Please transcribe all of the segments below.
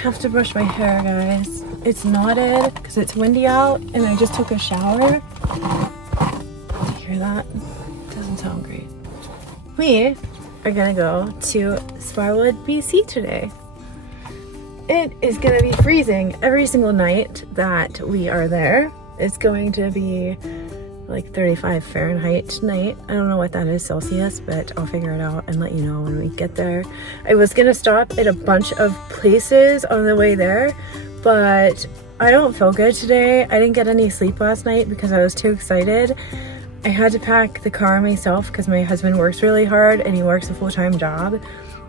have to brush my hair, guys. It's knotted because it's windy out and I just took a shower. Do you hear that? Doesn't sound great. We are gonna go to Sparwood, BC today. It is gonna be freezing every single night that we are there. It's going to be like 35 Fahrenheit tonight. I don't know what that is Celsius, but I'll figure it out and let you know when we get there. I was gonna stop at a bunch of places on the way there, but I don't feel good today. I didn't get any sleep last night because I was too excited. I had to pack the car myself because my husband works really hard and he works a full-time job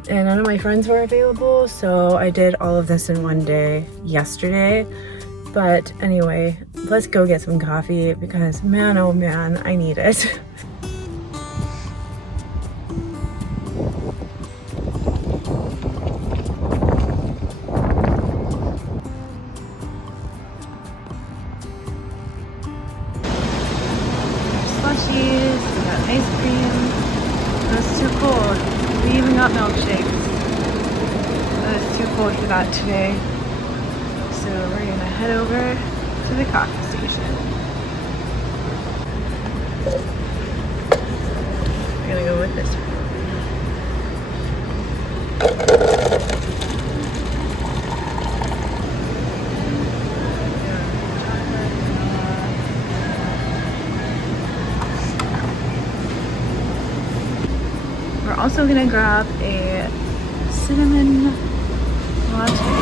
and none of my friends were available, so I did all of this in one day yesterday. But anyway, let's go get some coffee because man, oh man, I need it. Slushies, we got ice cream. It was too cold. We even got milkshakes. It was too cold for that today. So we're gonna head over to the coffee station. We're gonna go with this one. We're also gonna grab a cinnamon latte.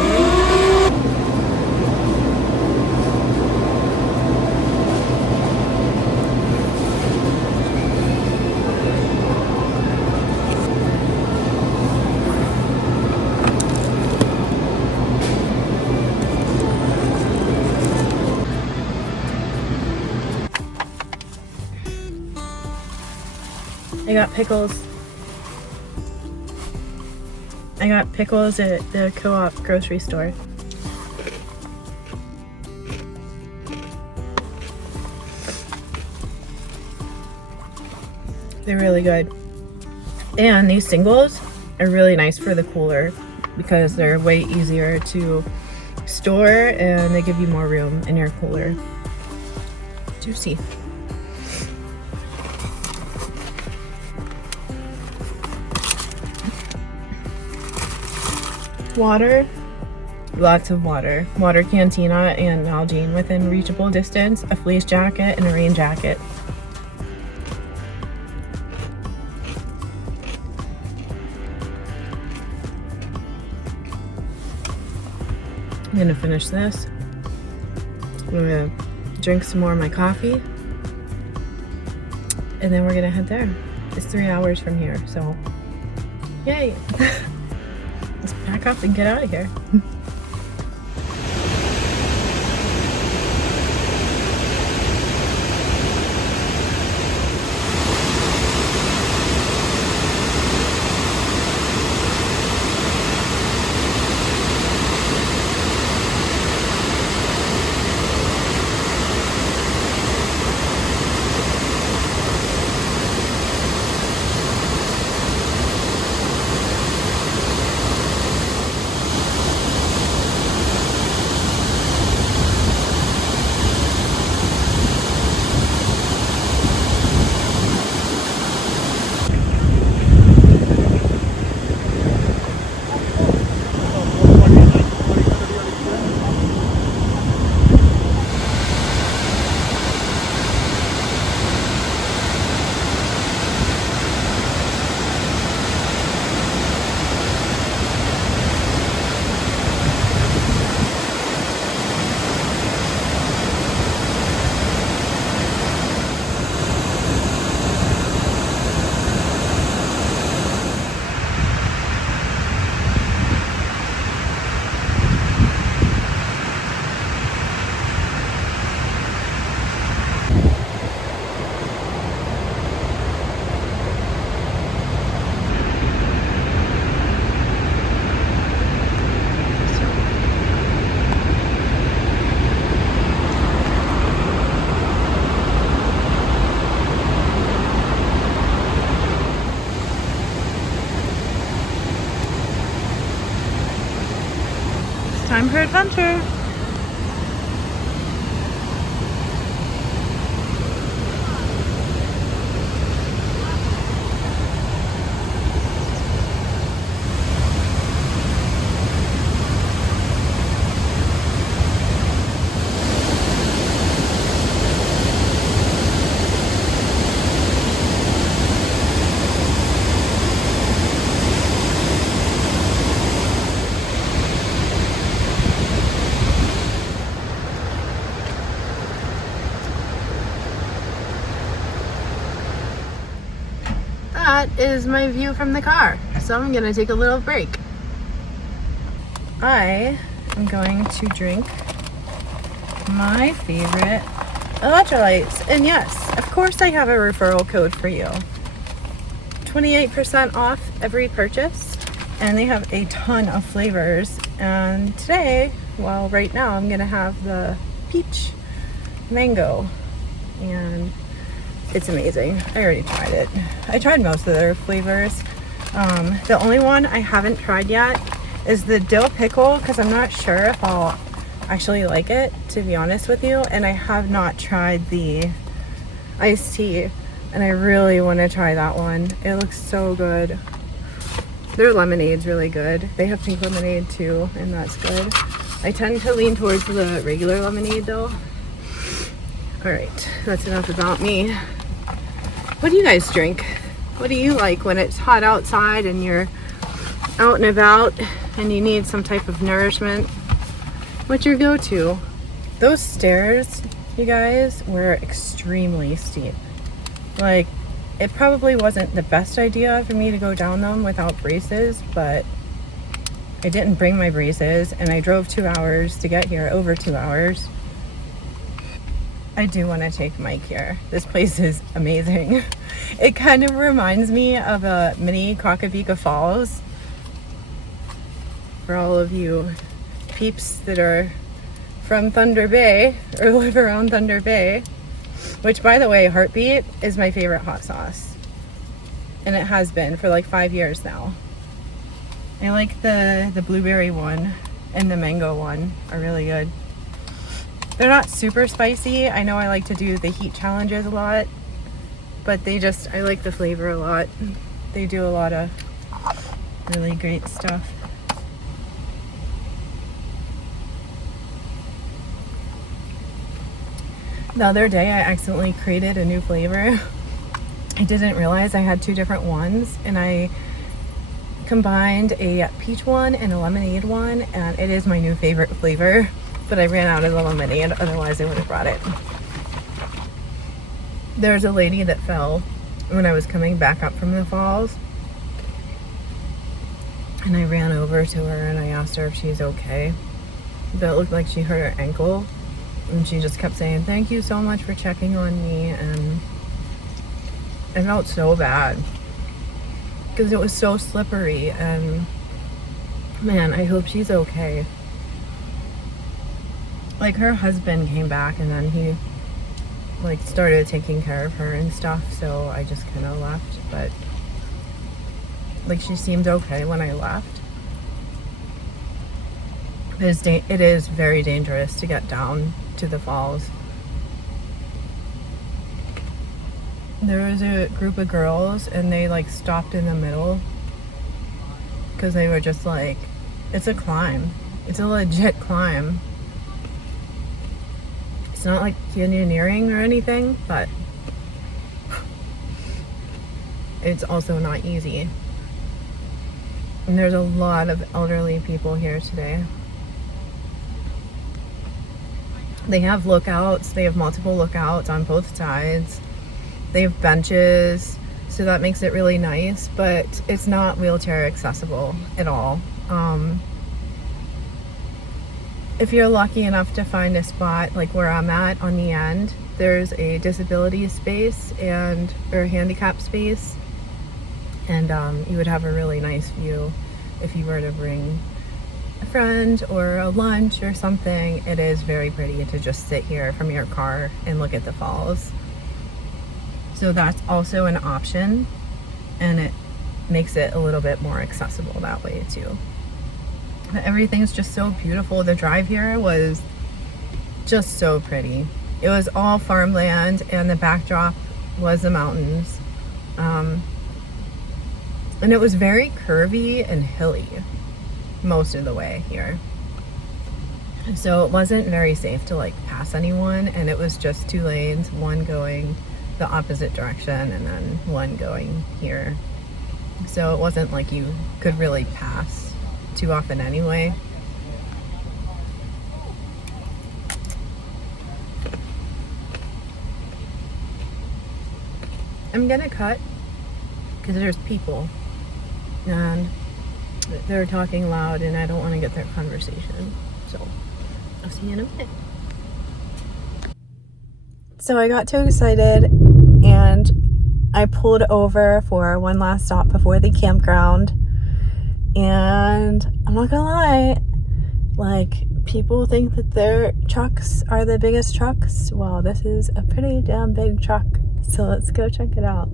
I got pickles. I got pickles at the Co-op grocery store. They're really good. And these singles are really nice for the cooler because they're way easier to store and they give you more room in your cooler. Juicy. Water, lots of water. Water cantina and Nalgene within reachable distance, a fleece jacket and a rain jacket. I'm gonna finish this. I'm gonna drink some more of my coffee and then we're gonna head there. It's 3 hours from here, so yay. Let's pack up and get out of here. Time for adventure. That is my view from the car, so I'm gonna take a little break. I am going to drink my favorite electrolytes, and yes, of course I have a referral code for you. 28% off every purchase, and they have a ton of flavors. And today, well, right now I'm gonna have the peach mango, and it's amazing. I already tried it. I tried most of their flavors. The only one I haven't tried yet is the dill pickle, because I'm not sure if I'll actually like it, to be honest with you. And I have not tried the iced tea, and I really want to try that one. It looks so good. Their lemonade's really good. They have pink lemonade too, and that's good. I tend to lean towards the regular lemonade though. All right, that's enough about me. What do you guys drink? What do you like when it's hot outside and you're out and about and you need some type of nourishment? What's your go-to? Those stairs, you guys, were extremely steep. Like, it probably wasn't the best idea for me to go down them without braces, but I didn't bring my braces and I drove 2 hours to get here, over 2 hours. I do want to take Mike here. This place is amazing. It kind of reminds me of a mini Crocabeka Falls. For all of you peeps that are from Thunder Bay or live around Thunder Bay, which, by the way, Heartbeat is my favorite hot sauce. And it has been for like 5 years now. I like the blueberry one and the mango one are really good. They're not super spicy. I know I like to do the heat challenges a lot, but I like the flavor a lot. They do a lot of really great stuff. The other day I accidentally created a new flavor. I didn't realize I had two different ones, and I combined a peach one and a lemonade one, and it is my new favorite flavor. But I ran out of the lemonade, otherwise I would have brought it. There's a lady that fell when I was coming back up from the falls, and I ran over to her and I asked her if she's okay. But it looked like she hurt her ankle, and she just kept saying, "Thank you so much for checking on me," and I felt so bad because it was so slippery, and man, I hope she's okay. Like, her husband came back and then he like started taking care of her and stuff, so I just kind of left. But like, she seemed okay when I left. It is very dangerous to get down to the falls. There was a group of girls and they like stopped in the middle because they were just like, it's a climb. It's a legit climb. It's not like canyoneering or anything, but it's also not easy. And there's a lot of elderly people here today. They have lookouts. They have multiple lookouts on both sides. They have benches, so that makes it really nice, but it's not wheelchair accessible at all. If you're lucky enough to find a spot like where I'm at on the end, there's a disability space or a handicap space, and you would have a really nice view if you were to bring a friend or a lunch or something. It is very pretty to just sit here from your car and look at the falls. So that's also an option, and it makes it a little bit more accessible that way too. Everything's just so beautiful. The drive here was just so pretty. It was all farmland and the backdrop was the mountains. And it was very curvy and hilly most of the way here. So it wasn't very safe to like pass anyone, and it was just 2 lanes, one going the opposite direction and then one going here. So it wasn't like you could really pass too often anyway. I'm gonna cut because there's people and they're talking loud and I don't want to get their conversation. So I'll see you in a minute. So I got too excited and I pulled over for one last stop before the campground. And I'm not gonna lie, like, people think that their trucks are the biggest trucks. Well, this is a pretty damn big truck. So let's go check it out.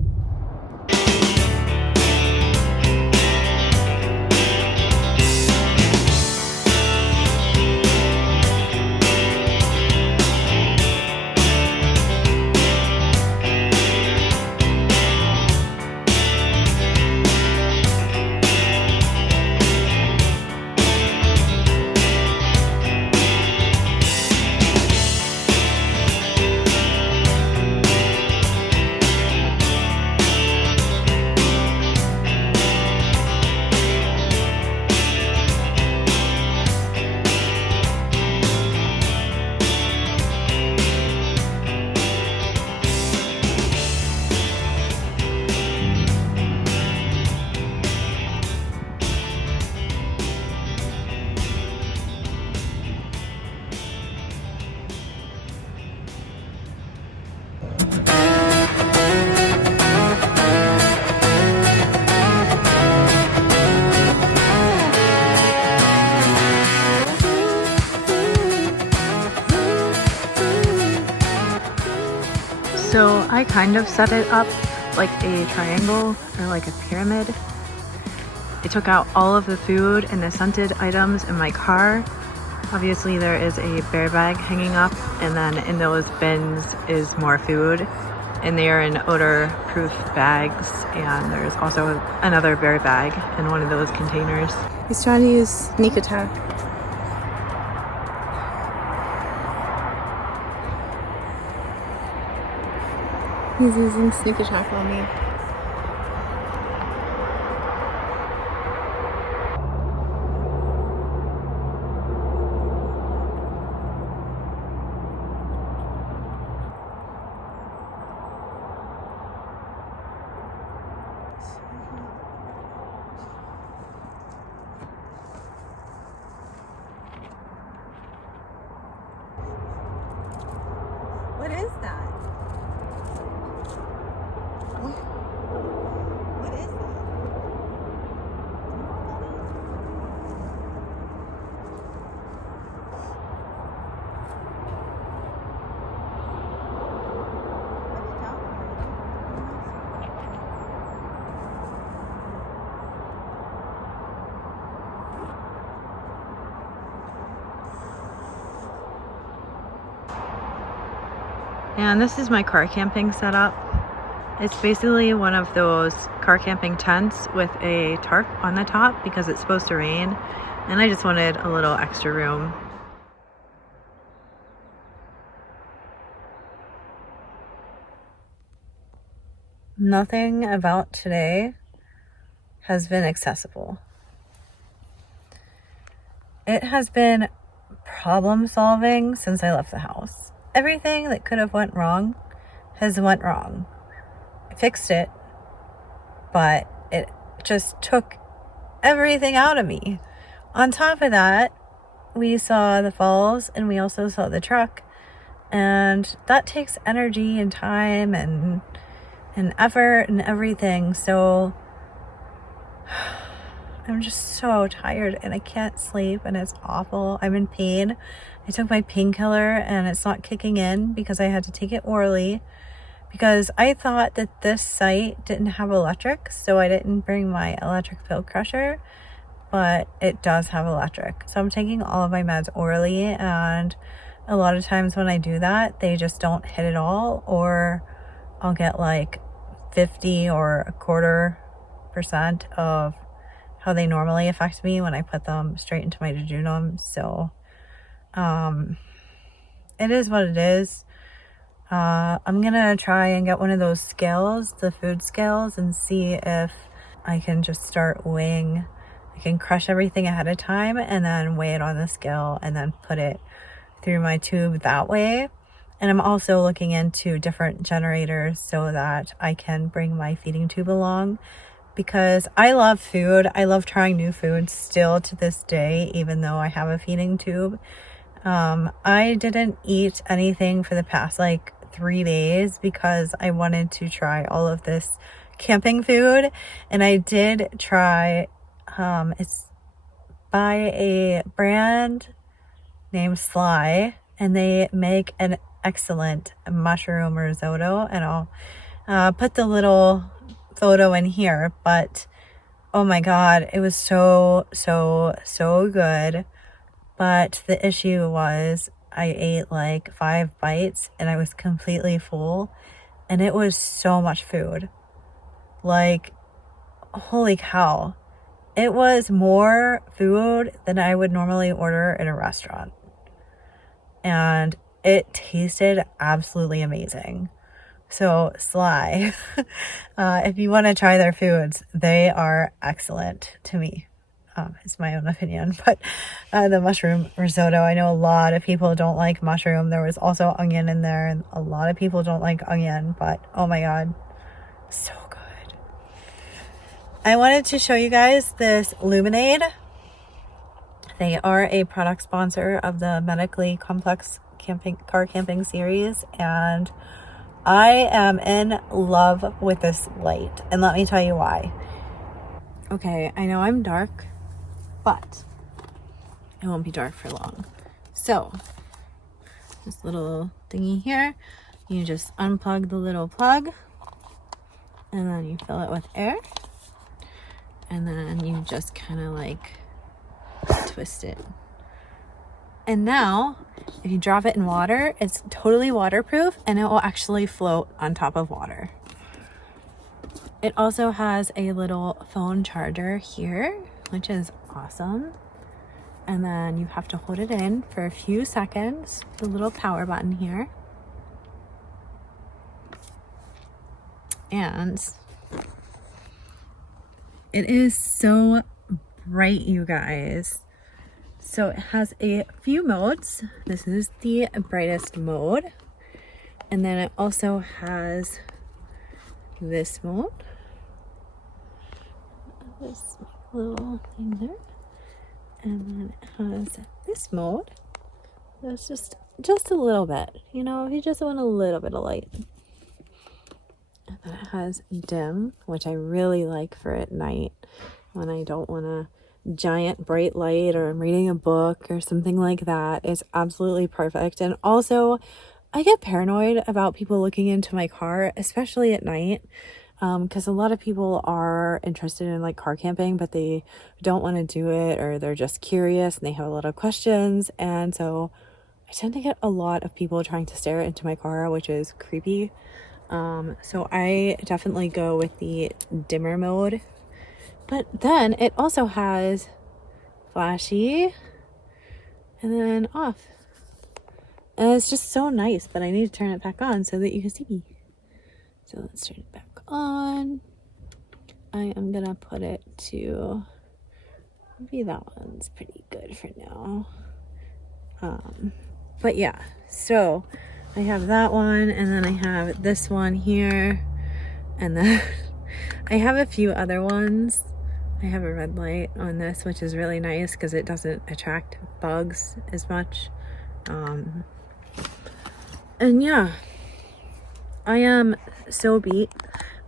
So I kind of set it up like a triangle or like a pyramid. I took out all of the food and the scented items in my car. Obviously there is a bear bag hanging up, and then in those bins is more food, and they are in odor-proof bags, and there's also another bear bag in one of those containers. He's trying to use sneak attack. He's using sneak attack on me. What is that? What is that? And this is my car camping setup. It's basically one of those car camping tents with a tarp on the top because it's supposed to rain, and I just wanted a little extra room. Nothing about today has been accessible. It has been problem solving since I left the house. Everything that could have went wrong has went wrong. I fixed it, but it just took everything out of me. On top of that, we saw the falls and we also saw the truck, and that takes energy and time and effort and everything. So I'm just so tired and I can't sleep and it's awful. I'm in pain. I took my painkiller and it's not kicking in because I had to take it orally because I thought that this site didn't have electric, so I didn't bring my electric pill crusher. but it does have electric. So I'm taking all of my meds orally, and a lot of times when I do that, they just don't hit at all, or I'll get like 50 or a quarter% of how they normally affect me when I put them straight into my jejunum. So it is what it is. I'm gonna try and get one of those scales, the food scales, and see if I can just start weighing. I can crush everything ahead of time and then weigh it on the scale and then put it through my tube that way. And I'm also looking into different generators so that I can bring my feeding tube along, because I love food. I love trying new foods still to this day, even though I have a feeding tube. I didn't eat anything for the past like 3 days because I wanted to try all of this camping food. And I did try, it's by a brand named Sly, and they make an excellent mushroom risotto, and I'll put the little photo in here. But oh my god, it was so good. But the issue was I ate like 5 bites and I was completely full, and it was so much food. Like, holy cow. It was more food than I would normally order in a restaurant. And it tasted absolutely amazing. So Sly, if you want to try their foods, they are excellent to me. It's my own opinion, but the mushroom risotto, I know a lot of people don't like mushroom. There was also onion in there, and a lot of people don't like onion, but oh my god, so good. I wanted to show you guys this Luminade. They are a product sponsor of the Medically Complex Car Camping series, and I am in love with this light, and let me tell you why. Okay, I know I'm dark, but it won't be dark for long. So this little thingy here, you just unplug the little plug, and then you fill it with air, and then you just kind of like twist it. And now if you drop it in water, it's totally waterproof, and it will actually float on top of water. It also has a little phone charger here, which is awesome. And then you have to hold it in for a few seconds, the little power button here. And it is so bright, you guys. So it has a few modes. This is the brightest mode. And then it also has this mode. This little thing there. And then it has this mode. So it's just a little bit, you know, if you just want a little bit of light. And then it has dim, which I really like for at night when I don't want a giant bright light or I'm reading a book or something like that. It's absolutely perfect. And also, I get paranoid about people looking into my car, especially at night, because a lot of people are interested in like car camping, but they don't want to do it, or they're just curious and they have a lot of questions. And so I tend to get a lot of people trying to stare into my car, which is creepy. So I definitely go with the dimmer mode. But then it also has flashy and then off. And it's just so nice, but I need to turn it back on so that you can see me. So let's turn it back on. I am gonna put it to, maybe that one's pretty good for now. But yeah, so I have that one, and then I have this one here, and then I have a few other ones. I have a red light on this, which is really nice because it doesn't attract bugs as much. And yeah, I am so beat.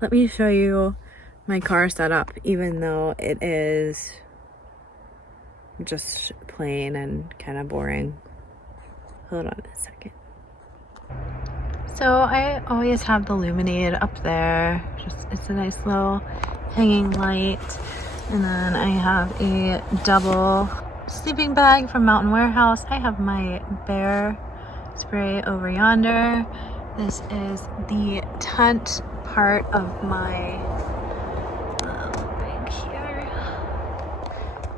Let me show you my car setup, even though it is just plain and kind of boring. Hold on a second. So I always have the Luminade up there. It's a nice little hanging light. And then I have a double sleeping bag from Mountain Warehouse. I have my bear spray over yonder. This is the tent part of my bag here.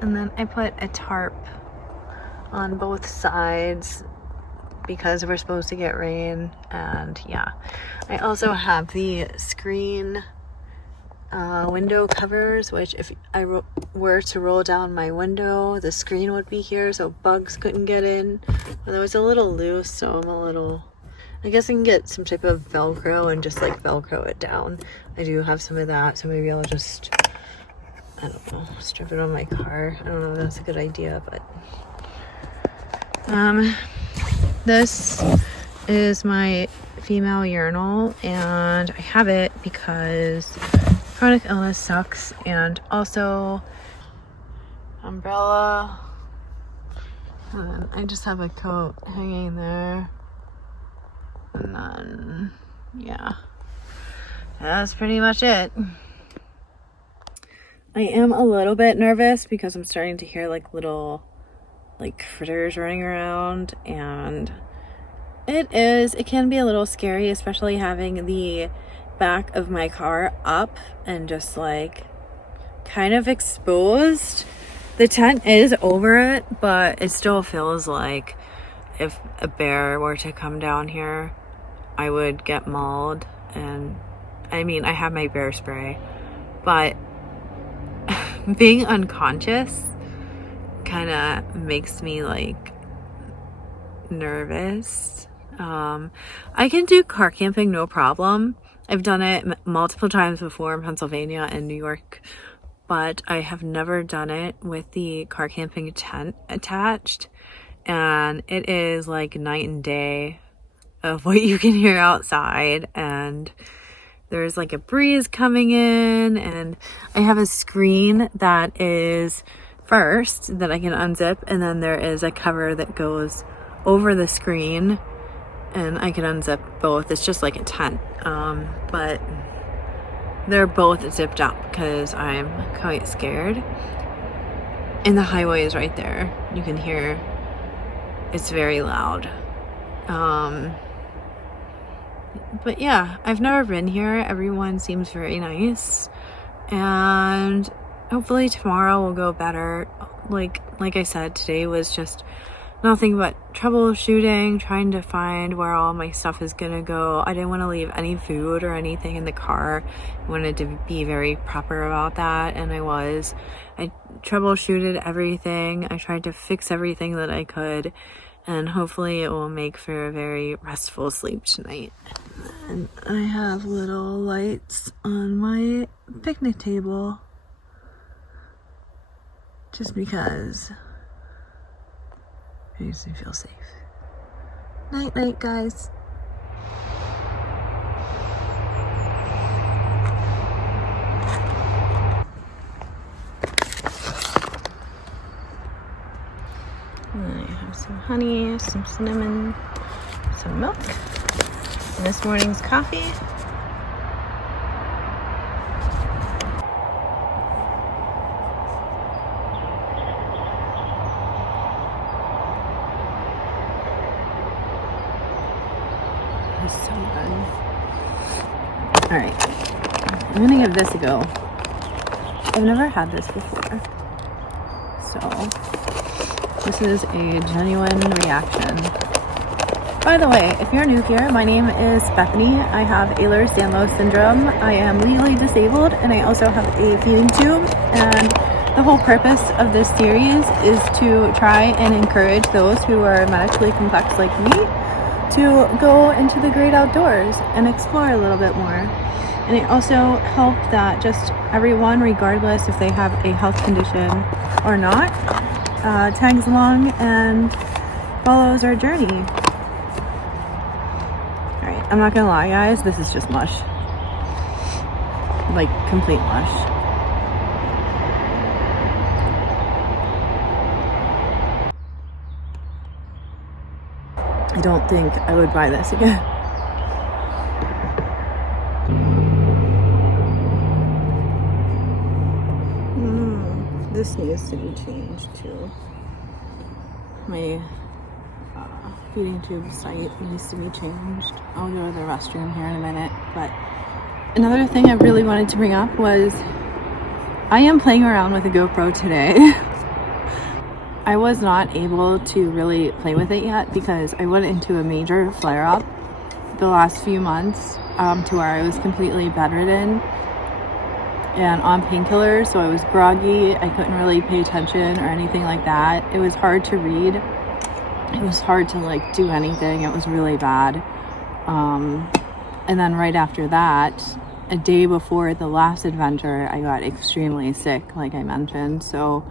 And then I put a tarp on both sides because we're supposed to get rain. And yeah, I also have the screen window covers, which if I were to roll down my window, the screen would be here so bugs couldn't get in. Although it's a little loose, so I guess I can get some type of Velcro and just like Velcro it down. I do have some of that, so maybe I'll just, I don't know, strip it on my car. I don't know if that's a good idea, but this is my female urinal, and I have it because chronic illness sucks, and also umbrella, and then I just have a coat hanging there, and then yeah, that's pretty much it. I am a little bit nervous because I'm starting to hear like little like critters running around, and it can be a little scary, especially having the back of my car up and just like kind of exposed. The tent is over it, but it still feels like if a bear were to come down here, I would get mauled. And I mean, I have my bear spray, but being unconscious kind of makes me like nervous. I can do car camping no problem. I've done it multiple times before in Pennsylvania and New York, but I have never done it with the car camping tent attached, and it is like night and day of what you can hear outside. And there's like a breeze coming in, and I have a screen that is first that I can unzip, and then there is a cover that goes over the screen, and I can unzip both. It's just like a tent, but they're both zipped up because I'm quite scared. And the highway is right there. You can hear it's very loud. But yeah, I've never been here. Everyone seems very nice, and hopefully tomorrow will go better. Like I said, today was just nothing but troubleshooting, trying to find where all my stuff is gonna go. I didn't want to leave any food or anything in the car. I wanted to be very proper about that, and I was. I troubleshooted everything. I tried to fix everything that I could, and hopefully it will make for a very restful sleep tonight. And I have little lights on my picnic table just because it makes me feel safe. Night night, guys. And I have some honey, some cinnamon, some milk, and this morning's coffee. It's so good. Alright, I'm gonna give this a go. I've never had this before, so this is a genuine reaction. By the way, if you're new here, my name is Bethany. I have Ehlers-Danlos syndrome. I am legally disabled, and I also have a feeding tube. And the whole purpose of this series is to try and encourage those who are medically complex like me to go into the great outdoors and explore a little bit more. And it also help that just everyone, regardless if they have a health condition or not, tags along and follows our journey. Alright, I'm not gonna lie, guys, this is just mush. Like, complete mush. I don't think I would buy this again. This needs to be changed too. My feeding tube site needs to be changed. I'll go to the restroom here in a minute. But another thing I really wanted to bring up was I am playing around with a GoPro today. I was not able to really play with it yet because I went into a major flare-up the last few months to where I was completely bedridden and on painkillers, so I was groggy. I couldn't really pay attention or anything like that. It was hard to read. It was hard to like do anything. It was really bad. And then right after that, a day before the last adventure, I got extremely sick, like I mentioned. So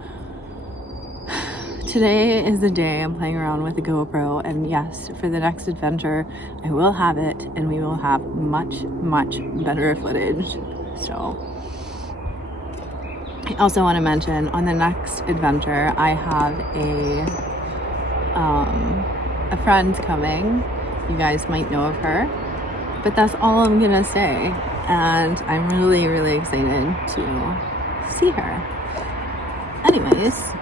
today is the day I'm playing around with the GoPro, and yes, for the next adventure, I will have it, and we will have much, much better footage. So I also want to mention on the next adventure, I have a friend coming. You guys might know of her, but that's all I'm gonna say. And I'm really, really excited to see her. Anyways,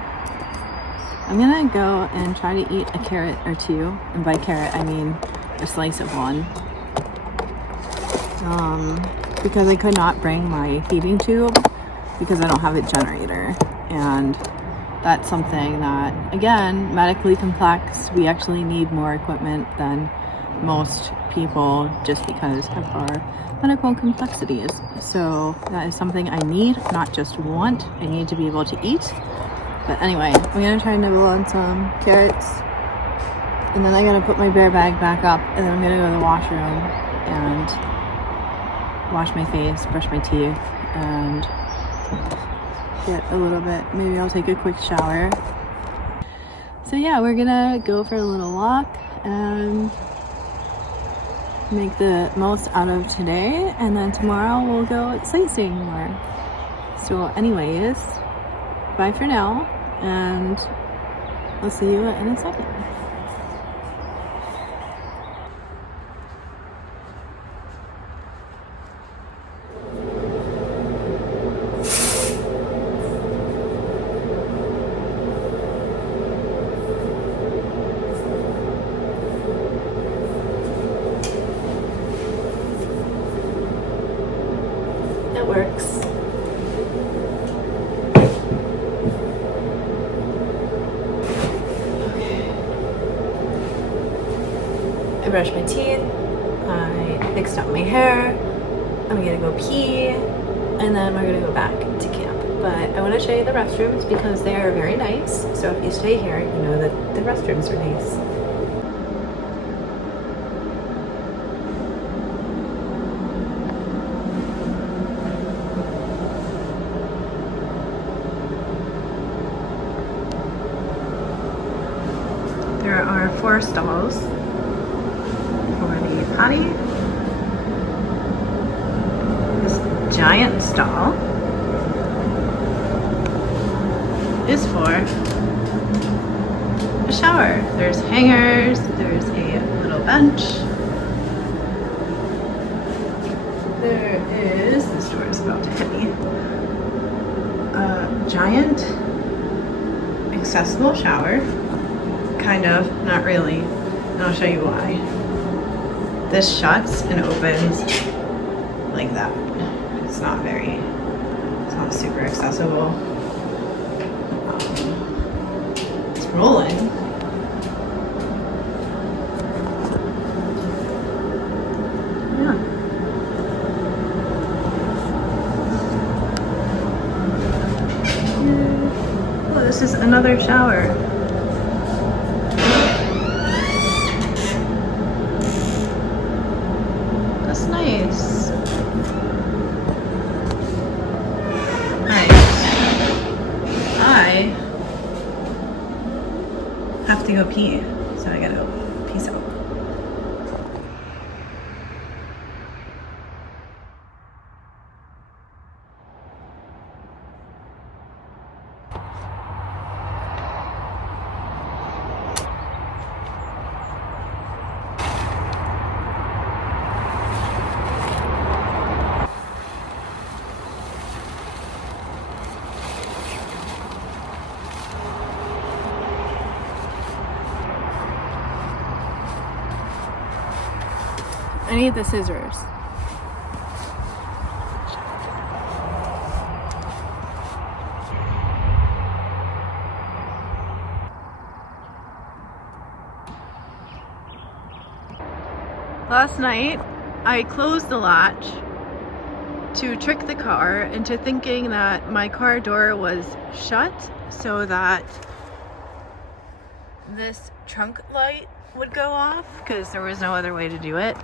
I'm gonna go and try to eat a carrot or two. And by carrot, I mean a slice of one. Because I could not bring my feeding tube because I don't have a generator. And that's something that, again, medically complex. We actually need more equipment than most people just because of our medical complexities. So that is something I need, not just want. I need to be able to eat. But anyway, I'm gonna try and nibble on some carrots, and then I'm gonna put my bear bag back up, and then I'm gonna go to the washroom and wash my face, brush my teeth, and get a little bit, maybe I'll take a quick shower. So yeah, we're gonna go for a little walk and make the most out of today, and then tomorrow we'll go sightseeing more. So anyways, bye for now, and I'll see you in a second. It works. I brushed my teeth, I fixed up my hair, I'm gonna go pee, and then we're gonna go back to camp. But I want to show you the restrooms because they are very nice. So if you stay here, you know that the restrooms are nice. There are 4 stalls for the potty. This giant stall is for a shower. There's hangers, there's a little bench. There is, this door is about to hit me, a giant accessible shower. Kind of, not really, and I'll show you why. This shuts and opens like that. It's not super accessible. It's rolling. Yeah. Oh, this is another shower. Nice. I have to go pee, so I gotta go. Peace out. I need the scissors. Last night, I closed the latch to trick the car into thinking that my car door was shut so that this trunk light would go off, because there was no other way to do it.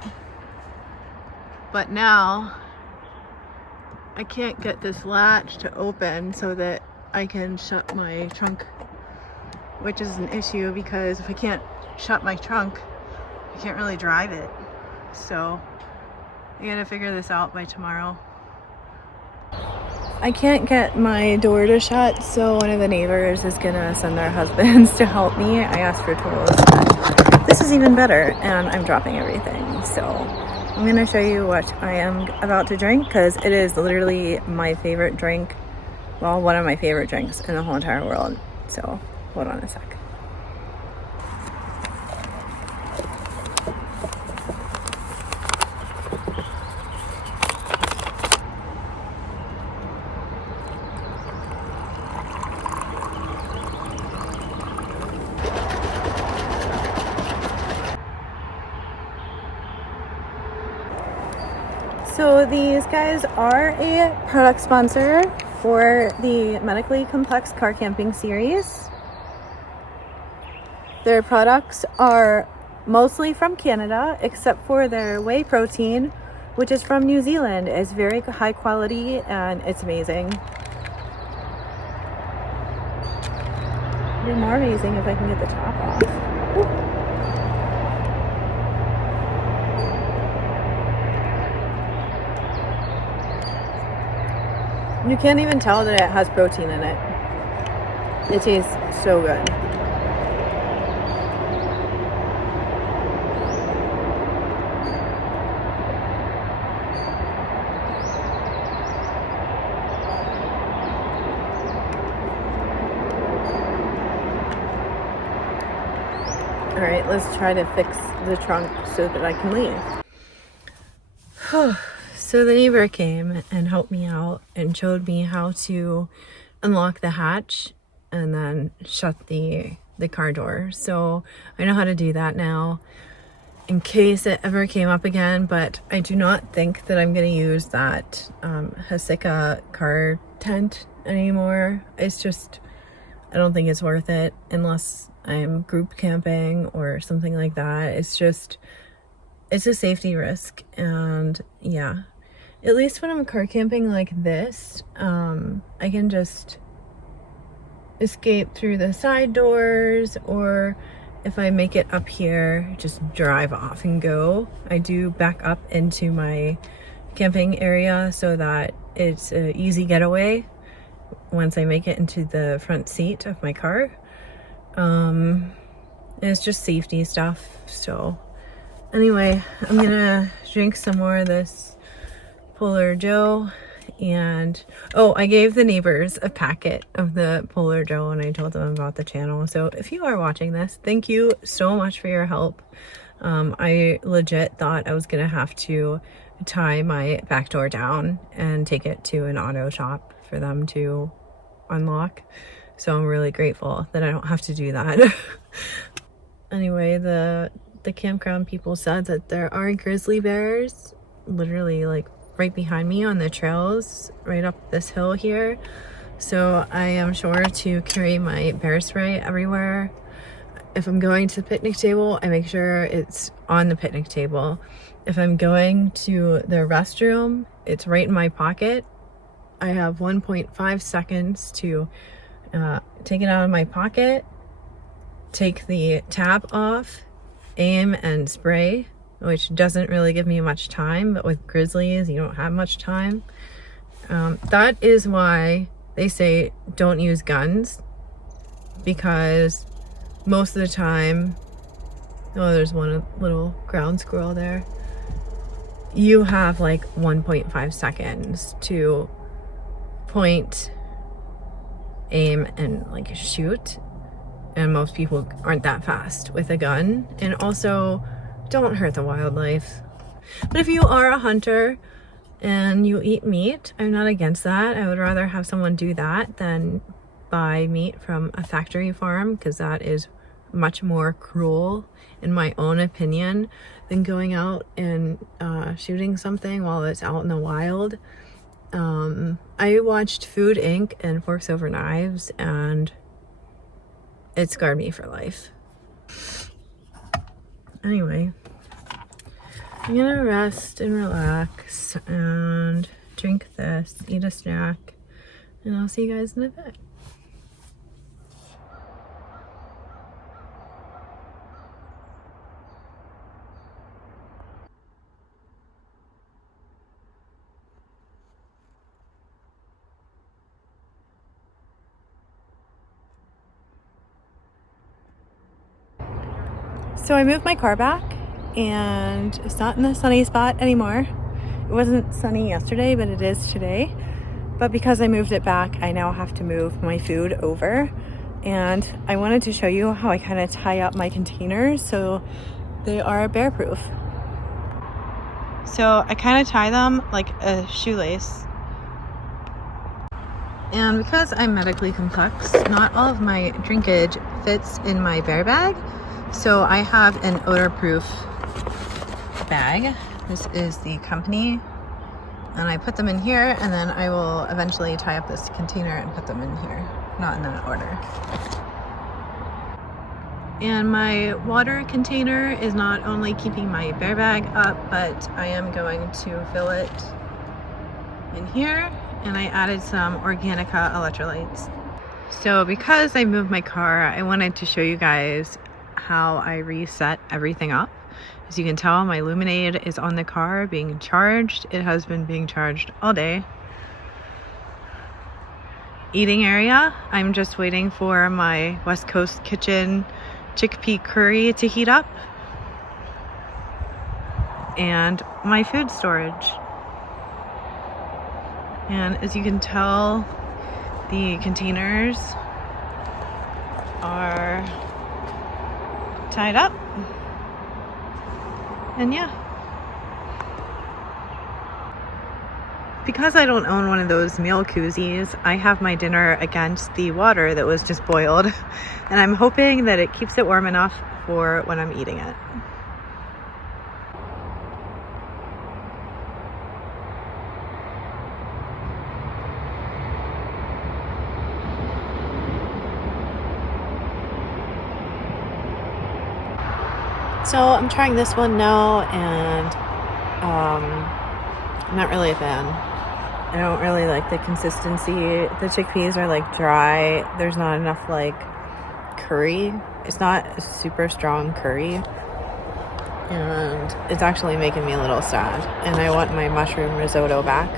But now I can't get this latch to open so that I can shut my trunk, which is an issue because if I can't shut my trunk, I can't really drive it. So I gotta figure this out by tomorrow. I can't get my door to shut, so one of the neighbors is gonna send their husbands to help me. I asked for tools, but this is even better, and I'm dropping everything. So I'm gonna show you what I am about to drink, because it is literally my favorite drink. Well, one of my favorite drinks in the whole entire world. So hold on a sec. So these guys are a product sponsor for the Medically Complex Car Camping series. Their products are mostly from Canada, except for their whey protein, which is from New Zealand. It's very high quality and it's amazing. It'd be more amazing if I can get the top off. Ooh. You can't even tell that it has protein in it. It tastes so good. All right, let's try to fix the trunk so that I can leave. So the neighbor came and helped me out and showed me how to unlock the hatch and then shut the car door. So I know how to do that now in case it ever came up again, but I do not think that I'm going to use that Hasika car tent anymore. It's just, I don't think it's worth it unless I'm group camping or something like that. It's a safety risk, and yeah. At least when I'm car camping like this, I can just escape through the side doors, or if I make it up here, just drive off and go. I do back up into my camping area so that it's an easy getaway once I make it into the front seat of my car. And it's just safety stuff. So anyway, I'm gonna drink some more of this Polar Joe, and I gave the neighbors a packet of the Polar Joe and I told them about the channel. So if you are watching this, thank you so much for your help. I legit thought I was gonna have to tie my back door down and take it to an auto shop for them to unlock. So I'm really grateful that I don't have to do that. Anyway, the campground people said that there are grizzly bears literally like right behind me on the trails right up this hill here. So I am sure to carry my bear spray everywhere. If I'm going to the picnic table, I make sure it's on the picnic table. If I'm going to the restroom, it's right in my pocket. I have 1.5 seconds to take it out of my pocket, take the tap off, aim and spray, which doesn't really give me much time, but with grizzlies, you don't have much time. That is why they say don't use guns, because most of the time, there's one little ground squirrel there. You have like 1.5 seconds to point, aim, and like shoot. And most people aren't that fast with a gun. And also, don't hurt the wildlife. But if you are a hunter and you eat meat, I'm not against that. I would rather have someone do that than buy meat from a factory farm, because that is much more cruel, in my own opinion, than going out and shooting something while it's out in the wild. I watched Food Inc. and Forks Over Knives, and it scarred me for life. Anyway, I'm gonna rest and relax and drink this, eat a snack, and I'll see you guys in a bit. So I moved my car back, and it's not in the sunny spot anymore. It wasn't sunny yesterday, but it is today. But because I moved it back, I now have to move my food over. And I wanted to show you how I kind of tie up my containers so they are bear proof. So I kind of tie them like a shoelace. And because I'm medically complex, not all of my drinkage fits in my bear bag. So I have an odor-proof bag. This is the company. And I put them in here, and then I will eventually tie up this container and put them in here. Not in that order. And my water container is not only keeping my bear bag up, but I am going to fill it in here. And I added some Organica electrolytes. So because I moved my car, I wanted to show you guys how I reset everything up. As you can tell, my Luminade is on the car being charged. It has been being charged all day. Eating area, I'm just waiting for my West Coast Kitchen chickpea curry to heat up. And my food storage. And as you can tell, the containers are tied up. And yeah. Because I don't own one of those meal koozies, I have my dinner against the water that was just boiled. And I'm hoping that it keeps it warm enough for when I'm eating it. So I'm trying this one now, and I'm not really a fan. I don't really like the consistency. The chickpeas are like dry. There's not enough like curry. It's not a super strong curry. And it's actually making me a little sad. And I want my mushroom risotto back.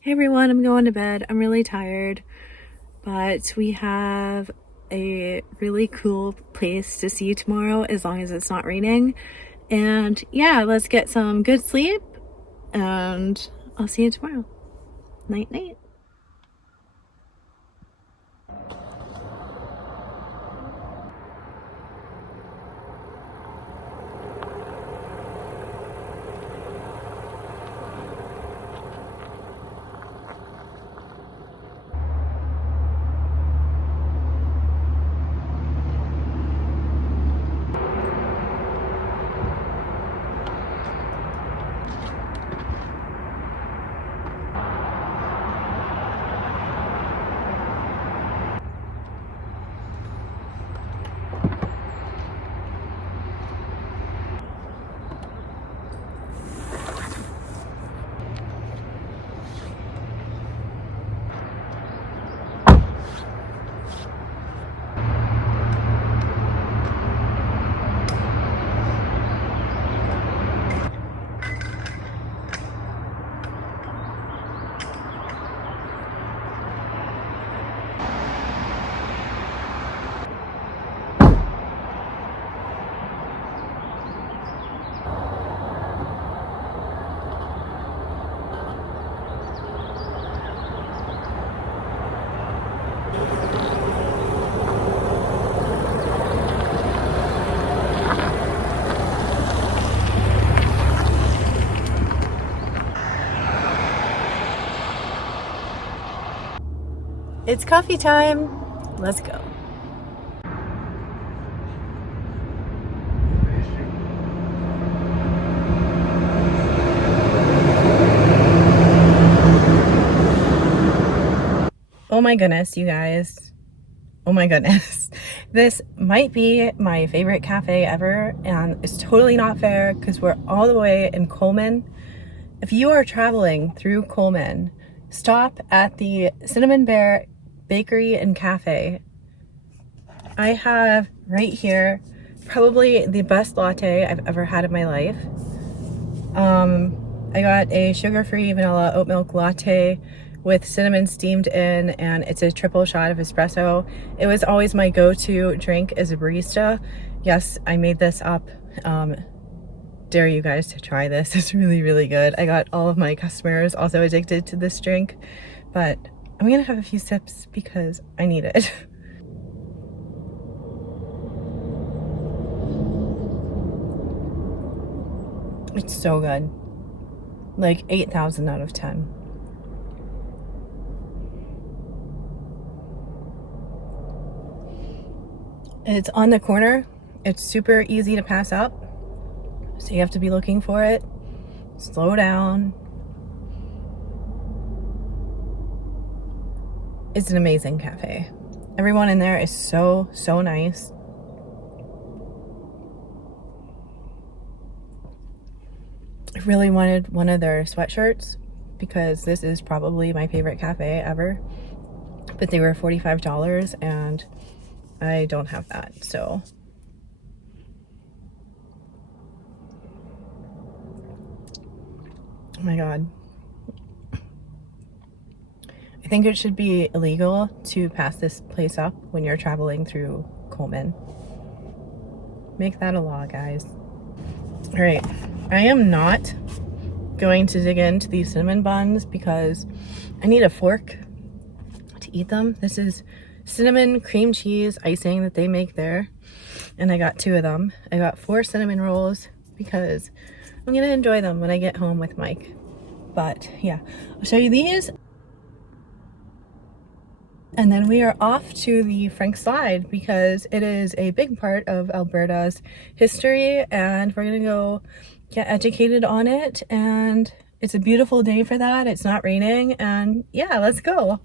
Hey everyone, I'm going to bed. I'm really tired, but we have a really cool place to see tomorrow as long as it's not raining. And yeah, let's get some good sleep, and I'll see you tomorrow. Night night. It's coffee time. Let's go. Oh my goodness, you guys. Oh my goodness. This might be my favorite cafe ever, and it's totally not fair because we're all the way in Coleman. If you are traveling through Coleman, stop at the Cinnamon Bear Bakery and Cafe. I have right here probably the best latte I've ever had in my life. I got a sugar-free vanilla oat milk latte with cinnamon steamed in, and it's a triple shot of espresso. It was always my go-to drink as a barista. Yes, I made this up. Dare you guys to try this. It's really, really good. I got all of my customers also addicted to this drink, but I'm gonna have a few sips because I need it. It's so good. Like 8,000 out of 10. It's on the corner. It's super easy to pass up, so you have to be looking for it. Slow down. It's an amazing cafe. Everyone in there is so, so nice. I really wanted one of their sweatshirts because this is probably my favorite cafe ever, but they were $45 and I don't have that, so. Oh my God. I think it should be illegal to pass this place up when you're traveling through Coleman. Make that a law, guys. All right, I am not going to dig into these cinnamon buns because I need a fork to eat them. This is cinnamon cream cheese icing that they make there, and I got 2 of them. I got 4 cinnamon rolls because I'm gonna enjoy them when I get home with Mike. But yeah, I'll show you these, and then we are off to the Frank Slide because it is a big part of Alberta's history, and we're gonna go get educated on it, and it's a beautiful day for that. It's not raining, and yeah, let's go.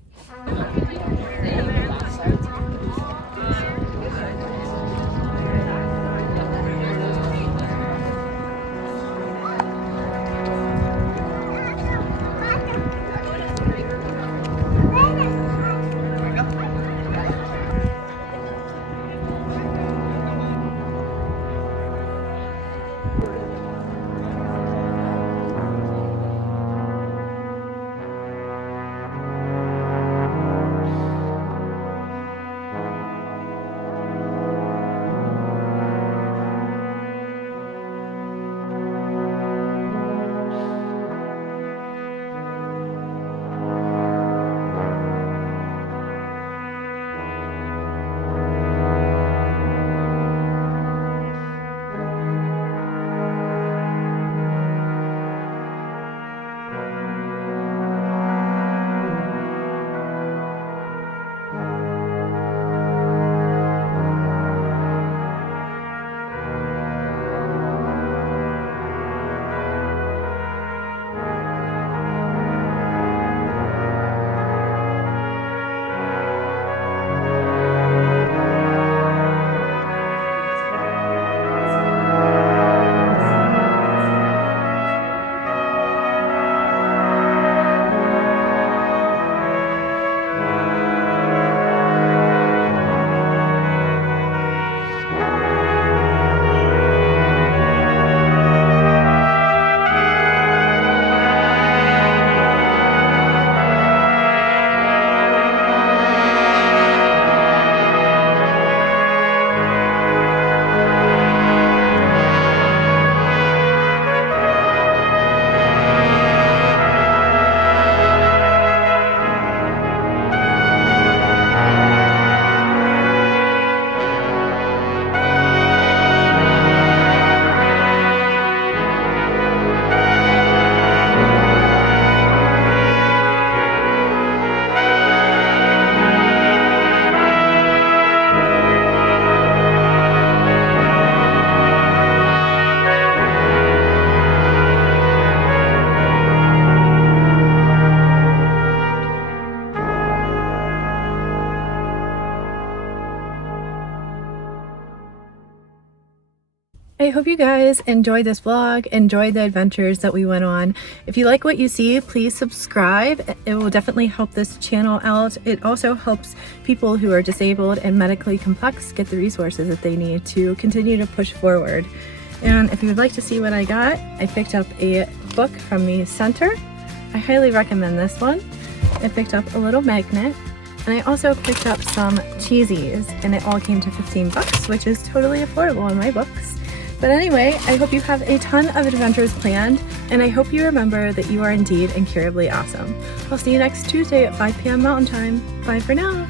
hope you guys enjoyed this vlog, enjoyed the adventures that we went on. If you like what you see, please subscribe. It will definitely help this channel out. It also helps people who are disabled and medically complex get the resources that they need to continue to push forward. And if you would like to see what I got, I picked up a book from the center. I highly recommend this one. I picked up a little magnet, and I also picked up some cheesies, and it all came to 15 bucks, which is totally affordable in my books. But anyway, I hope you have a ton of adventures planned, and I hope you remember that you are indeed incurably awesome. I'll see you next Tuesday at 5 p.m. Mountain Time. Bye for now.